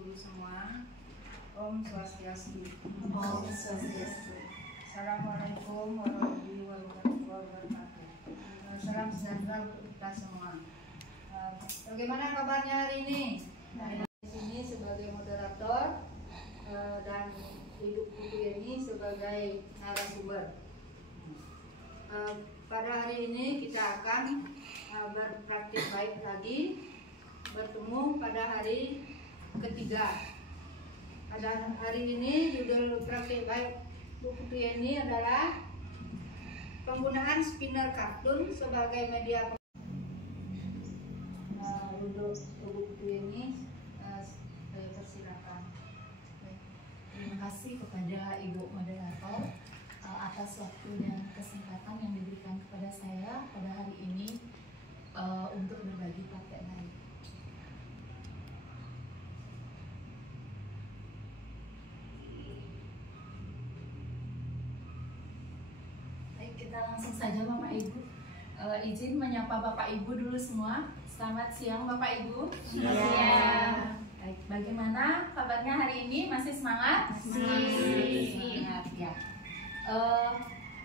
guru semua. Om Swastiastu. Om Swastiastu. Assalamualaikum warahmatullahi wabarakatuh. Salam sejahtera untuk kita semua. Bagaimana kabarnya hari ini? Di sini sebagai moderator dan Ibu Putu ini sebagai narasumber. Pada hari ini kita akan berpraktik baik lagi, bertemu pada hari ketiga. Pada hari ini judul praktik baik Bu Putu ini adalah penggunaan spinner kartun sebagai media. Untuk Bu Putu ini saya persilakan. Terima kasih kepada Ibu Moderator atas waktu dan kesempatan yang diberikan kepada saya pada hari ini untuk berbagi praktek baik. Baik, kita langsung saja Bapak Ibu. Izin menyapa Bapak Ibu dulu semua. Selamat siang Bapak Ibu. Siang. Baik, bagaimana kabarnya hari ini? Masih semangat? Semangat ya.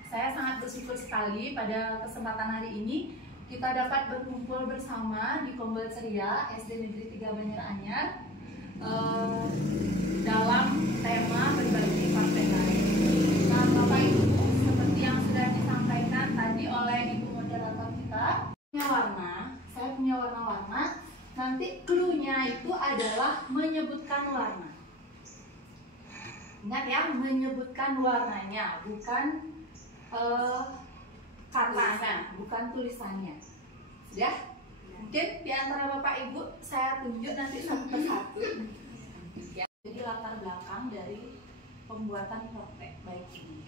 Saya sangat bersyukur sekali pada kesempatan hari ini kita dapat berkumpul bersama di Kombel Ceria SD Negeri 3 Banjaranyar dalam tema berbagi praktek baik. Nah, Bapak Ibu, seperti yang sudah disampaikan tadi oleh Ibu Moderator kita, saya punya warna-warna. Nanti clue-nya itu adalah menyebutkan warna. Ingat ya, menyebutkan warnanya, bukan katanya, bukan tulisannya. Sudah? Mungkin di antara Bapak Ibu saya tunjuk nanti satu persatu. Ya, jadi latar belakang dari pembuatan praktek baik ini.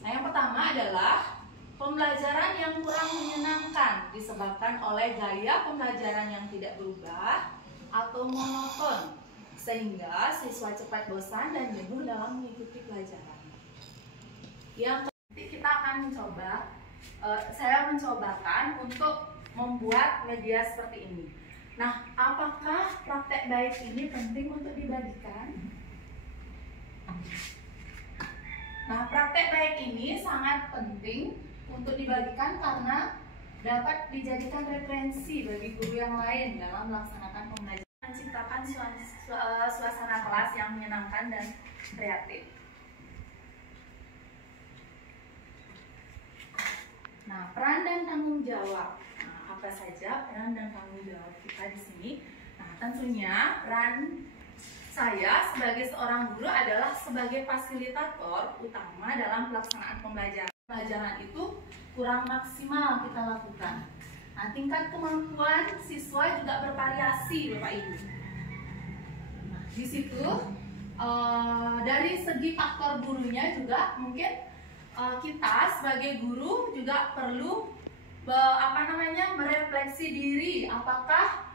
Nah, yang pertama adalah pembelajaran yang kurang menyenangkan disebabkan oleh gaya pembelajaran yang tidak berubah atau monoton, sehingga siswa cepat bosan dan jenuh dalam mengikuti pelajaran. Yang kita akan mencoba, saya mencobakan untuk membuat media seperti ini. Nah, apakah praktek baik ini penting untuk dibagikan? Nah, praktek baik ini sangat penting untuk dibagikan karena dapat dijadikan referensi bagi guru yang lain dalam melaksanakan pembelajaran, menciptakan suasana kelas yang menyenangkan dan kreatif. Nah, peran dan tanggung jawab. Nah, apa saja peran dan tanggung jawab kita di sini? Nah, tentunya peran saya sebagai seorang guru adalah sebagai fasilitator utama dalam pelaksanaan pembelajaran. Pelajaran itu kurang maksimal kita lakukan. Nah, tingkat kemampuan siswa juga bervariasi, Bapak Ibu. Nah, di situ dari segi faktor gurunya juga mungkin kita sebagai guru juga perlu merefleksi diri apakah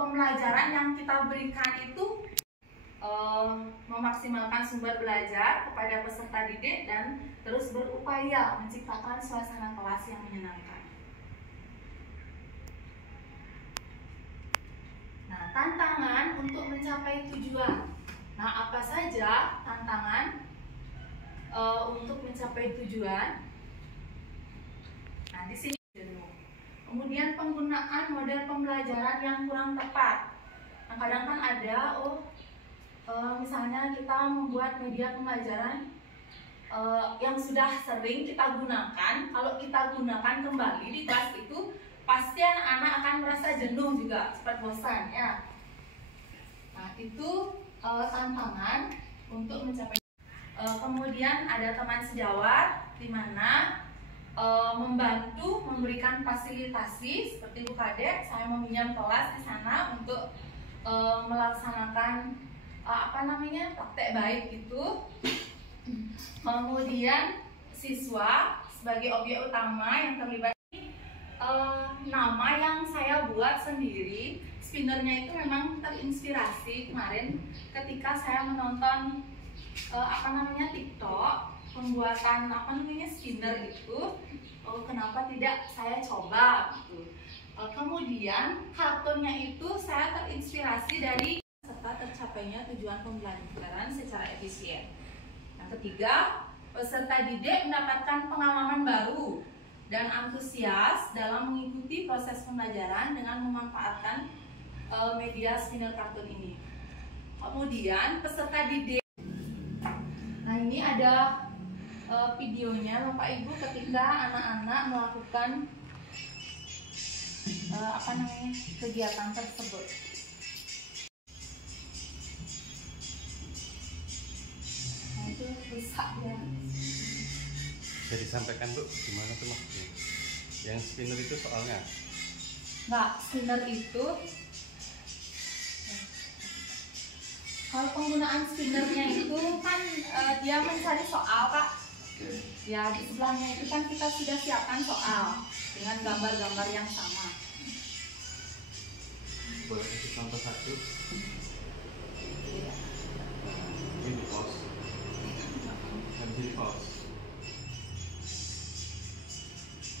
pembelajaran yang kita berikan itu memaksimalkan sumber belajar kepada peserta didik dan terus berupaya menciptakan suasana kelas yang menyenangkan. Nah, tantangan untuk mencapai tujuan. Nah, apa saja tantangan untuk mencapai tujuan? Nah, di sini jenuh. Kemudian penggunaan model pembelajaran yang kurang tepat. Nah, kadang kan ada misalnya kita membuat media pembelajaran yang sudah sering kita gunakan, kalau kita gunakan kembali di kelas itu pasti anak-anak akan merasa jenuh juga, cepat bosan ya. Nah, itu tantangan untuk mencapai. Kemudian ada teman sejawat di mana membantu memberikan fasilitasi seperti Bu Kadek, saya meminjam kelas di sana untuk melaksanakan praktek baik itu. Kemudian siswa sebagai objek utama yang terlibat. Nama yang saya buat sendiri, spinnernya itu memang terinspirasi kemarin ketika saya menonton TikTok, pembuatan spinner itu. Kenapa tidak saya coba gitu. Kemudian kartunnya itu saya terinspirasi dari serta tercapai tercapainya tujuan pembelajaran secara efisien. Yang ketiga, peserta didik mendapatkan pengalaman baru dan antusias dalam mengikuti proses pembelajaran dengan memanfaatkan media spinner kartun ini. Kemudian peserta didik, nah ini ada videonya Bapak Ibu ketika anak-anak melakukan kegiatan tersebut. Nah itu rusak ya. Bisa disampaikan Bu, gimana tuh maksudnya? Yang spinner itu soalnya? Nggak, spinner itu kalau penggunaan spinnernya itu kan dia mencari soal Pak. Ya di sebelahnya itu kan kita sudah siapkan soal dengan gambar-gambar yang sama. Boleh kasih contoh satu? Ini di pause. Habis di pause.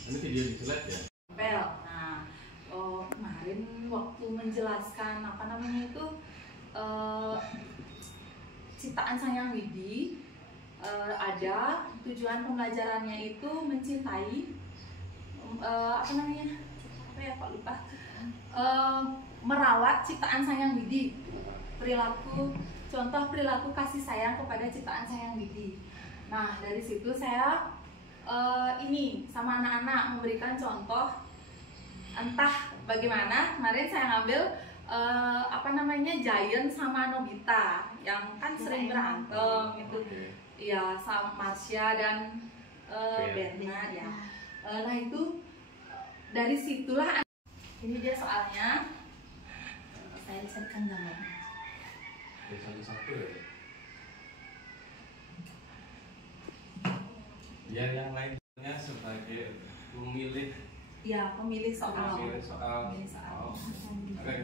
Ini video di slide ya? Nah, kemarin waktu menjelaskan ciptaan Sang Widi, ada tujuan pembelajarannya itu mencintai merawat ciptaan Sang Widi, contoh perilaku kasih sayang kepada ciptaan Sang Widi. Nah dari situ saya ini sama anak-anak memberikan contoh entah bagaimana. Kemarin saya ngambil Giant sama Nobita yang kan sering berantem itu, ya sama Marsha dan Bernard ya. Nah itu dari situlah ini dia soalnya. Saya carikan gambar. Satu-satu ya? Biar yang lainnya sebagai pemilih. Ya, pemilih soal. Pemilih soal. Oke.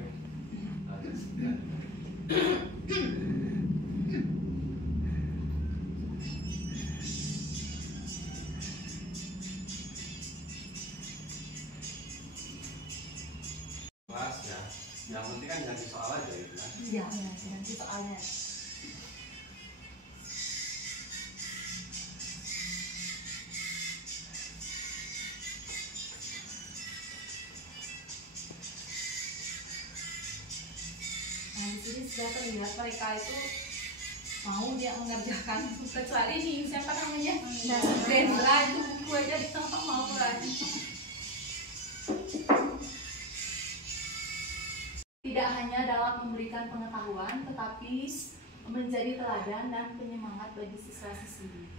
Kelas ya. Yang penting kan ganti soal aja gitu kan? Iya, ganti soalnya. Nah, di sini sudah terlihat mereka itu mau dia mengerjakan, kecuali nih siapa namanya? Dendra itu buku aja dia mau lagi. Tidak hanya dalam memberikan pengetahuan, tetapi menjadi teladan dan penyemangat bagi siswa-siswi.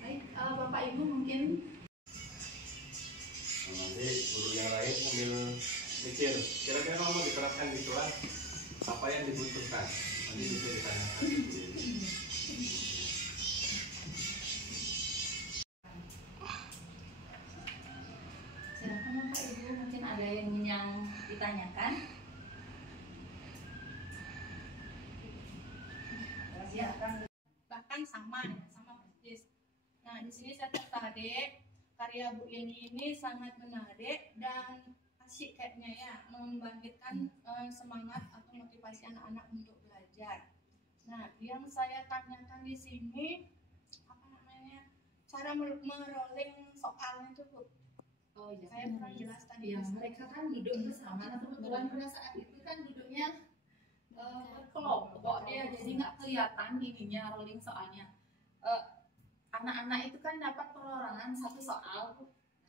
Baik, Bapak Ibu mungkin nanti guru yang lain sambil mikir kira-kira kalau mau diterapkan di kelas apa yang dibutuhkan, nanti bisa ditanyakan. Silakan Bapak Ibu, mungkin ada yang ditanyakan. Bahkan sama persis. Nah di sini saya tertarik karya Bu Yeni ini sangat menarik dan asik kayaknya ya, membangkitkan semangat atau motivasi anak-anak untuk belajar. Nah yang saya tanyakan di sini cara merolling soalnya itu Bu. Oh iya, Saya kurang jelas tadi. Ya, mereka kan duduk bersama, nah kebetulan pada saat itu kan duduknya berkelompok ya, jadi nggak kelihatan ininya rolling soalnya. Anak-anak itu kan dapat perorangan satu soal.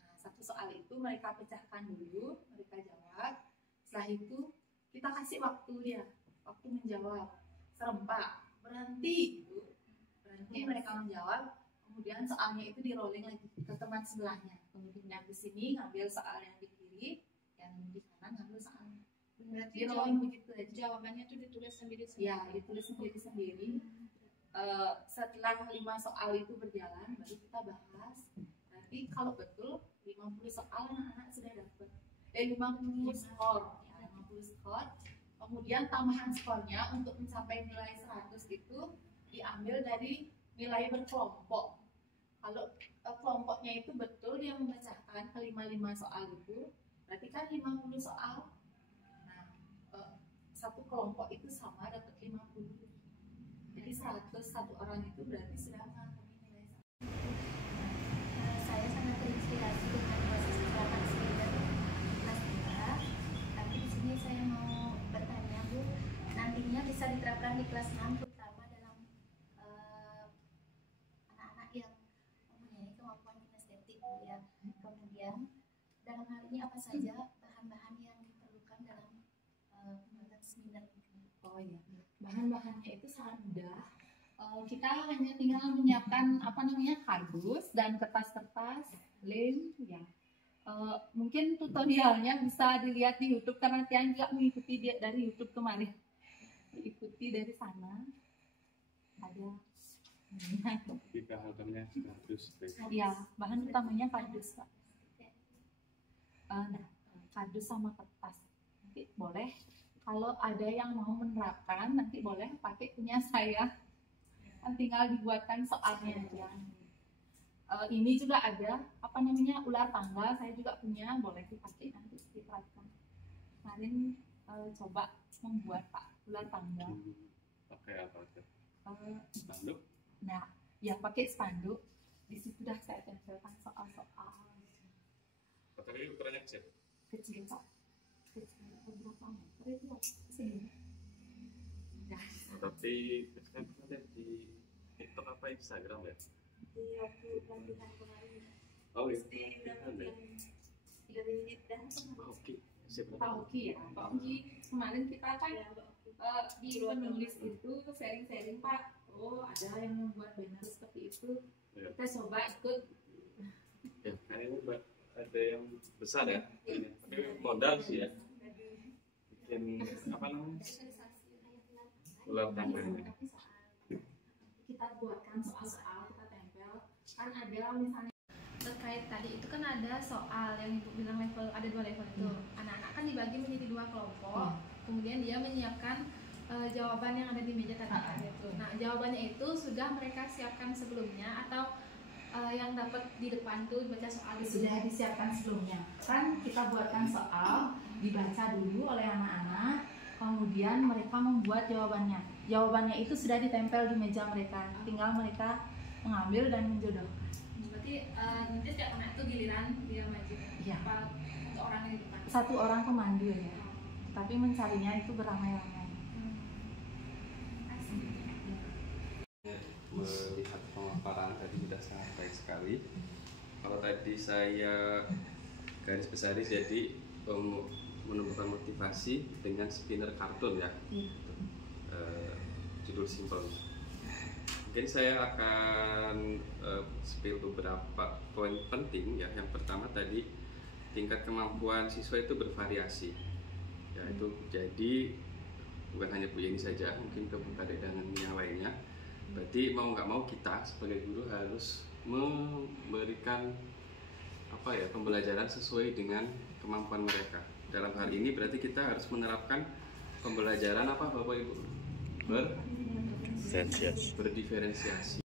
Nah, satu soal itu mereka pecahkan dulu, mereka jawab. Setelah itu kita kasih waktu dia, waktu menjawab serempak, berhenti gitu. Berhenti mereka menjawab. Kemudian soalnya itu di rolling lagi ke teman sebelahnya. Kemudian yang di sini ngambil soal yang di kiri, yang di kanan ngambil soalnya. Berarti Di rolling begitu aja. jawabannya itu ditulis sendiri-sendiri. Ya, ditulis sendiri-sendiri. Setelah 5 soal itu berjalan, baru kita bahas. Nanti kalau betul 50 soal anak-anak sudah dapat. 50 skor, ya, 50 skor. Kemudian tambahan skornya untuk mencapai nilai 100 itu diambil dari nilai berkelompok. Kalau kelompoknya itu betul dia memecahkan ke 5 soal itu, berarti kan 50 soal. Nah, satu kelompok itu sama dapat 50. Jadi 100 satu orang itu berarti sudah mengantongi nilai 1. Saya sangat terinspirasi dengan proses penerapan Spinner kelas 3. Tapi di sini saya mau bertanya, Bu, nantinya bisa diterapkan di kelas 6 terutama dalam anak-anak yang mempunyai kemampuan kinestetik, ya. Kemudian dalam hal ini apa saja bahan-bahan yang diperlukan dalam pembuatan Spinner ini? Oh iya, bahan-bahannya itu sangat mudah. Kita hanya tinggal menyiapkan kardus dan kertas-kertas, lem, ya. Mungkin tutorialnya bisa dilihat di YouTube karena Tian juga mengikuti dari YouTube kemarin. Diikuti dari sana. Ada. Kita halternya kardus. Ya, bahan utamanya kardus, Pak. Nah, kardus sama kertas. Nanti boleh. Kalau ada yang mau menerapkan, nanti boleh pakai punya saya. Kan tinggal dibuatkan soalnya aja. Ini juga ada ular tangga, saya juga punya, boleh dipakai nanti diterapkan. Kemarin coba membuat ular tangga. Pakai apa? Spanduk? Nah, ya pakai spanduk. Di situ sudah saya tempelkan soal-soal. Tapi ukurannya kecil. Kecil, Pak. Kecil berapa meter itu? Segini. Ya. Tapi kan ada di TikTok apa Instagram ya? Di waktu pelatihan kemarin, Oh iya. di dari dan Oke. Siapa? Pak Oki ya. Pak Oki kemarin kita kan di penulis itu sharing-sharing, Pak. Oh, ada yang membuat banner seperti itu. Ya. Kita coba ikut. Ya, kayaknya ada yang besar ya. Tapi modal sih ya. Bikin ular tangga ini. Kita buatkan soal-soal, kita tempel. Kan ada misalnya terkait tadi itu kan ada soal yang Ibu bilang level, ada 2 level itu. Anak-anak kan dibagi menjadi 2 kelompok. Kemudian dia menyiapkan jawaban yang ada di meja tadi itu. Nah, jawabannya itu sudah mereka siapkan sebelumnya atau yang dapat di depan tuh baca soal itu? sudah disiapkan sebelumnya. Kan kita buatkan soal, dibaca dulu oleh anak-anak, kemudian mereka membuat jawabannya. Jawabannya itu sudah ditempel di meja mereka, tinggal mereka mengambil dan menjodohkan. Berarti nanti setiap anak itu giliran dia maju. Iya. Apa untuk orang yang di depan? Satu orang pemandu ya, tapi mencarinya itu beramai-ramai. Melihat pemaparan tadi sudah sangat baik sekali. Kalau tadi saya garis besarnya jadi menumbuhkan motivasi dengan spinner kartun ya. Judul simpel. Mungkin saya akan spill beberapa poin penting ya. Yang pertama tadi tingkat kemampuan siswa itu bervariasi. Ya itu jadi bukan hanya Bu Yeni saja, mungkin ke Bu Kadek dan yang lainnya. Berarti mau nggak mau kita sebagai guru harus memberikan pembelajaran sesuai dengan kemampuan mereka. Dalam hal ini berarti kita harus menerapkan pembelajaran Bapak Ibu? Berdiferensiasi.